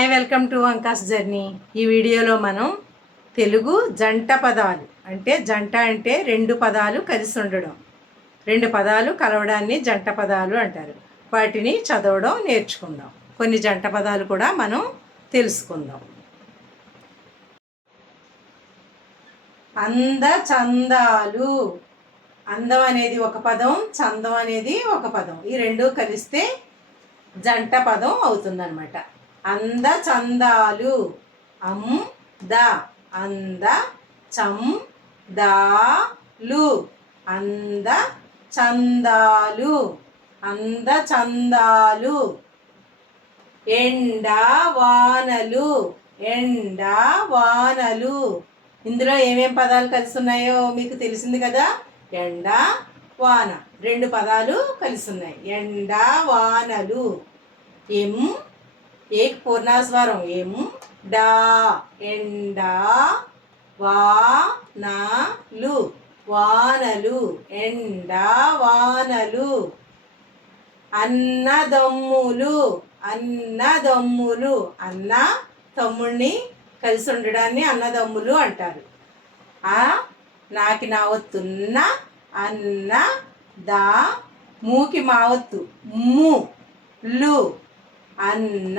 Hi welcome to Anka's journey. ఈ వీడియోలో మనం తెలుగు జంట పదాలు అంటే జంట అంటే రెండు పదాలు కలిసి ఉండడం. రెండు పదాలు కలవడాన్ని జంట పదాలు అంటారు. వాటిని చదవడం నేర్చుకుందాం. కొన్ని జంట పదాలు కూడా మనం తెలుసుకుందాం. అంద చందాలు అందం అనేది ఒక పదం చందం అనేది ఒక పదం. ఈ రెండు కలిస్తే జంట పదం అవుతుందన్నమాట. అంద చందాలు. అం ద అంద చం దాలు అంద చందాలు. అంద చందాలు. ఎండ వానలు. ఎండ వానలు. ఇందులో ఏమేం పదాలు కలిసి ఉన్నాయో మీకు తెలిసింది కదా? ఎండ వాన. రెండు పదాలు కలిసి ఉన్నాయి ఎండ వానలు. ఎం ఏక్ పూర్ణాస్వరం. ఎం డా ఎండ వానలు వానలు. ఎండ వానలు. అన్నదమ్ములు. అన్నదమ్ములు. అన్న తమ్ముడిని కలిసి ఉండడాన్ని అన్నదమ్ములు అంటారు. ఆ నాకి నావత్తున్న అన్న దా మూకి మావత్తు ము లు. అన్న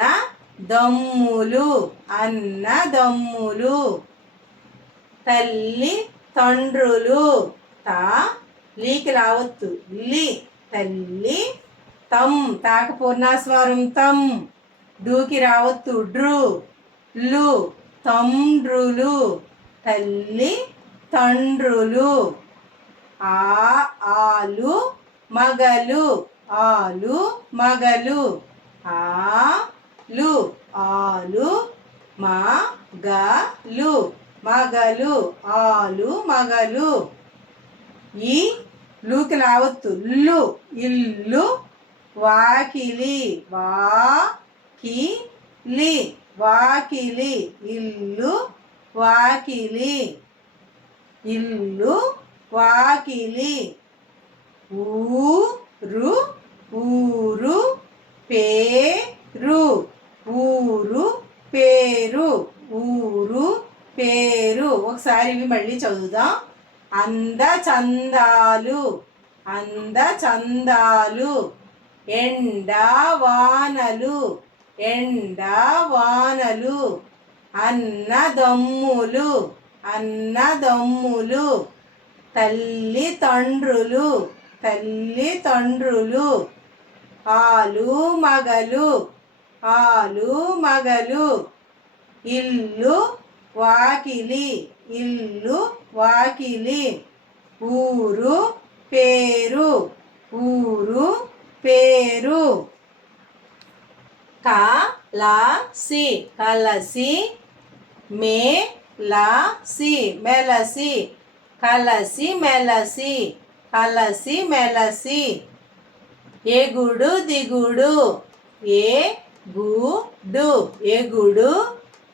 దమ్ములు అన్న దమ్ములు. తల్లి తండ్రులు. తా లీకి రావత్తు లి తల్లి తమ్ తాక పూర్ణాస్వరం తమ్ డూకి రావద్దు. డ్రు లు తండ్రులు. తల్లి తండ్రులు. ఆ ఆలు మగలు. ఆలు మగలు. ఆలు ఆలు మగలు మగలు ఆలు మగలు. ఈ లూకి రావత్తు లు ఇల్లు వాకిలి వాకిలి వాకిలి ఇల్లు వాకిలి. ఇల్లు వాకిలి. ఊరు ఊరు పేరు ఊరు పేరు ఊరు పేరు. ఒకసారి ఇవి మళ్ళీ చదువుదాం. అంద చందాలు అంద చందాలు ఎండ వానలు ఎండ వానలు అన్నదమ్ములు అన్నదమ్ములు. తల్లి తండ్రులు తల్లి తండ్రులు ఆలు మగలు ఆలు మగలు ఇల్లు వాకిలి ఇల్లు వాకిలి ఊరు పేరు ఊరు పేరు. కలసి కలసి మేలసి మెలసి కలసి మెలసి కలసి మెలసి. ఎగుడు దిగుడు? ఏ గుడు. ఎగుడు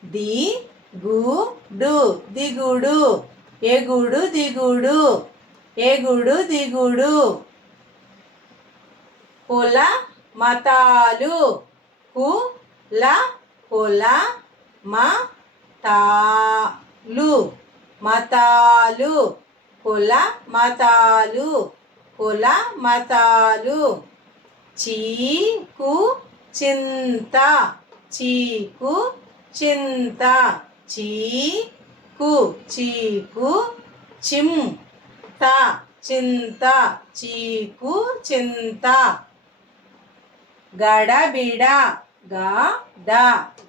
ది గుడు దిగుడు. ఎగుడు దిగుడు. ఎగుడు దిగుడు. కుల మతాలు. కుల కుల మతాలు. మతాలు. కుల మతాలు. కుల మతాలు. చీకు చింత చీకు చింత చీకు చీకు చింత చింత చీకు చింత. గడబిడ గడ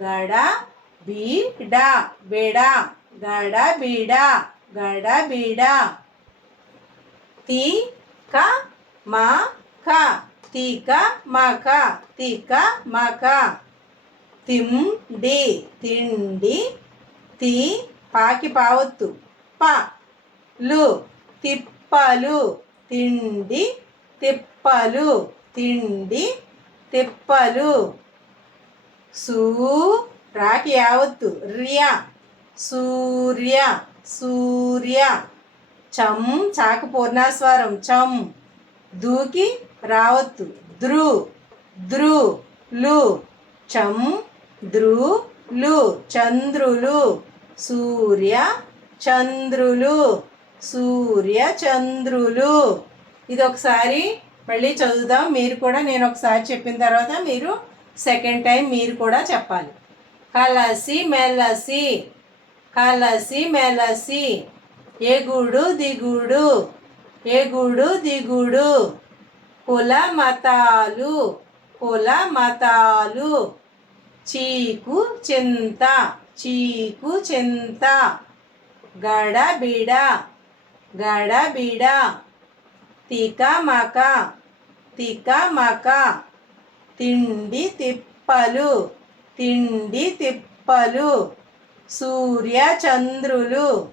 గడ బిడ బిడ. గడబిడ గడబిడ తిక క. తీక మక తీక మక. తిండి తిండి తి పాకి పావత్తు. ప లు తిప్పలు. తిండి తిప్పలు. తిండి తిప్పలు. సూ రాకి యావత్తు. ర్య సూర్య సూర్య. చం చాకు పూర్ణాస్వరం. చం దూకి రావద్దు. ద్రు ద్రు లు చం ద్రులు చంద్రులు సూర్య చంద్రులు సూర్య చంద్రులు. ఇది ఒకసారి మళ్ళీ చదువుదాం. మీరు కూడా నేను ఒకసారి చెప్పిన తర్వాత మీరు సెకండ్ టైం మీరు కూడా చెప్పాలి. కలసి మెలసి కలసి మెలసి. ఎగుడు దిగుడు ఎగుడు దిగుడు. కుల మతాలు కుల మతాలు చీకు చింత చీకు చింత. గడబిడ గడబిడ. తిక మక తిక మక తిండి తిప్పలు తిండి తిప్పలు. సూర్య చంద్రులు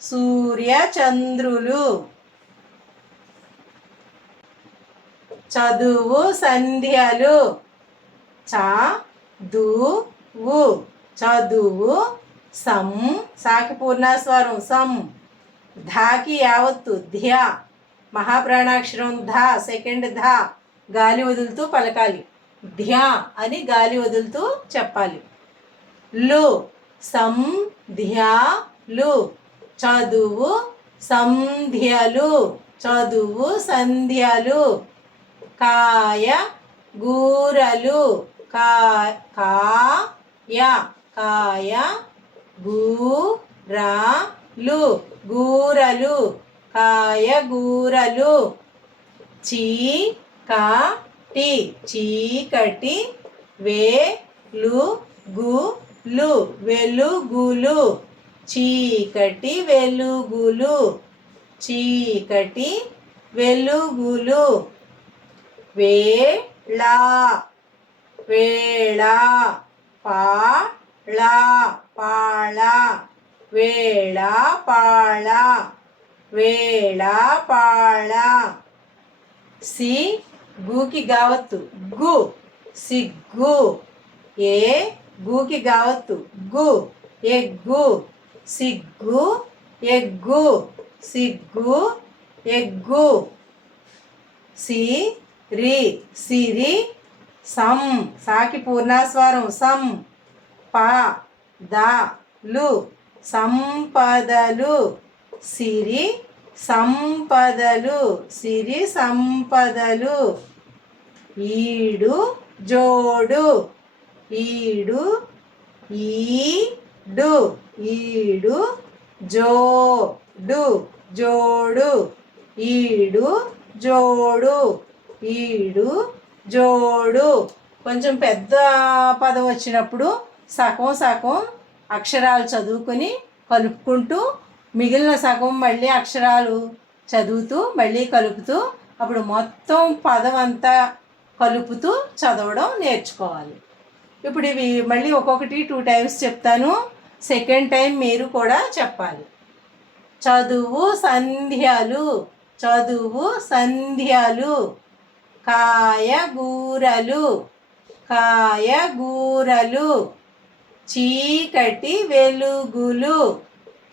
సూర్య చంద్రులు చదువు సంధ్యలు. చ దు వు చదువు సం సాకి పూర్ణాస్వరం సం. ధాకి యావత్తు ధ్య. మహాప్రాణాక్షరం ధ సెకండ్ ధ. గాలి వదులుతూ పలకాలి. ధ్య అని గాలి వదులుతూ చెప్పాలి. లు సం ధ్య లు. చదువు సంధ్యలు. చదువు సంధ్యలు. కాయ గూరలు. కా కాయ కాయ గూరాలు. గూరలు కాయగూరలు చీకటి. చీకటి వేలుగులు వెలుగులు. చీకటి వెలుగులు. చీకటి వెలుగులు. వేళ వేళ పాళ పాళ వేళ పాళ వేళ పాళ సి. గూకి గావత్తు. గు. సిగ్గు ఏ. గూకి గావత్తు. గు. ఎగ్గు సిగ్గు ఎగ్గు సిగ్గు ఎగ్గు సి. రి సిరి సం సాకి పూర్ణాస్వరం సం ప ద లు సంపదలు సిరి సంపదలు సిరి సంపదలు. ఈడు జోడు ఈడు ఈడు ఈడు జోడు జోడు ఈడు జోడు. ఈడు జోడు. కొంచెం పెద్ద పదం వచ్చినప్పుడు సగం సగం అక్షరాలు చదువుకొని కలుపుకుంటూ మిగిలిన సగం మళ్ళీ అక్షరాలు చదువుతూ మళ్ళీ కలుపుతూ అప్పుడు మొత్తం పదం అంతా కలుపుతూ చదవడం నేర్చుకోవాలి. ఇప్పుడు ఇవి మళ్ళీ ఒక్కొక్కటి టూ టైమ్స్ చెప్తాను. సెకండ్ టైం మీరు కూడా చెప్పాలి. చదువు సంధ్యాలు. చదువు సంధ్యాలు. కాయగూరలు కాయగూరలు చీకటి వెలుగులు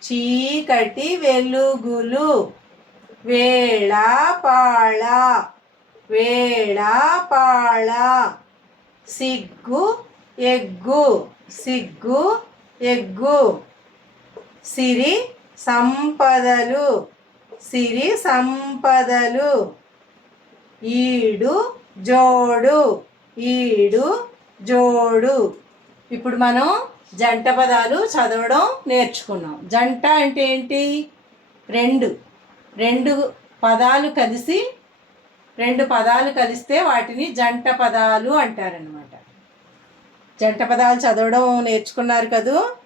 చీకటి వెలుగులు వేళాపాళ వేళాపాళ సిగ్గు ఎగ్గు సిగ్గు ఎగ్గు సిరి సంపదలు సిరి సంపదలు. ఈడు జోడు ఈడు జోడు. ఇప్పుడు మనం జంట పదాలు చదవడం నేర్చుకున్నాం. జంట అంటే ఏంటి? రెండు. రెండు పదాలు కలిసి రెండు పదాలు కలిస్తే వాటిని జంట పదాలు అంటారనమాట జంట పదాలు చదవడం నేర్చుకున్నారు కదూ?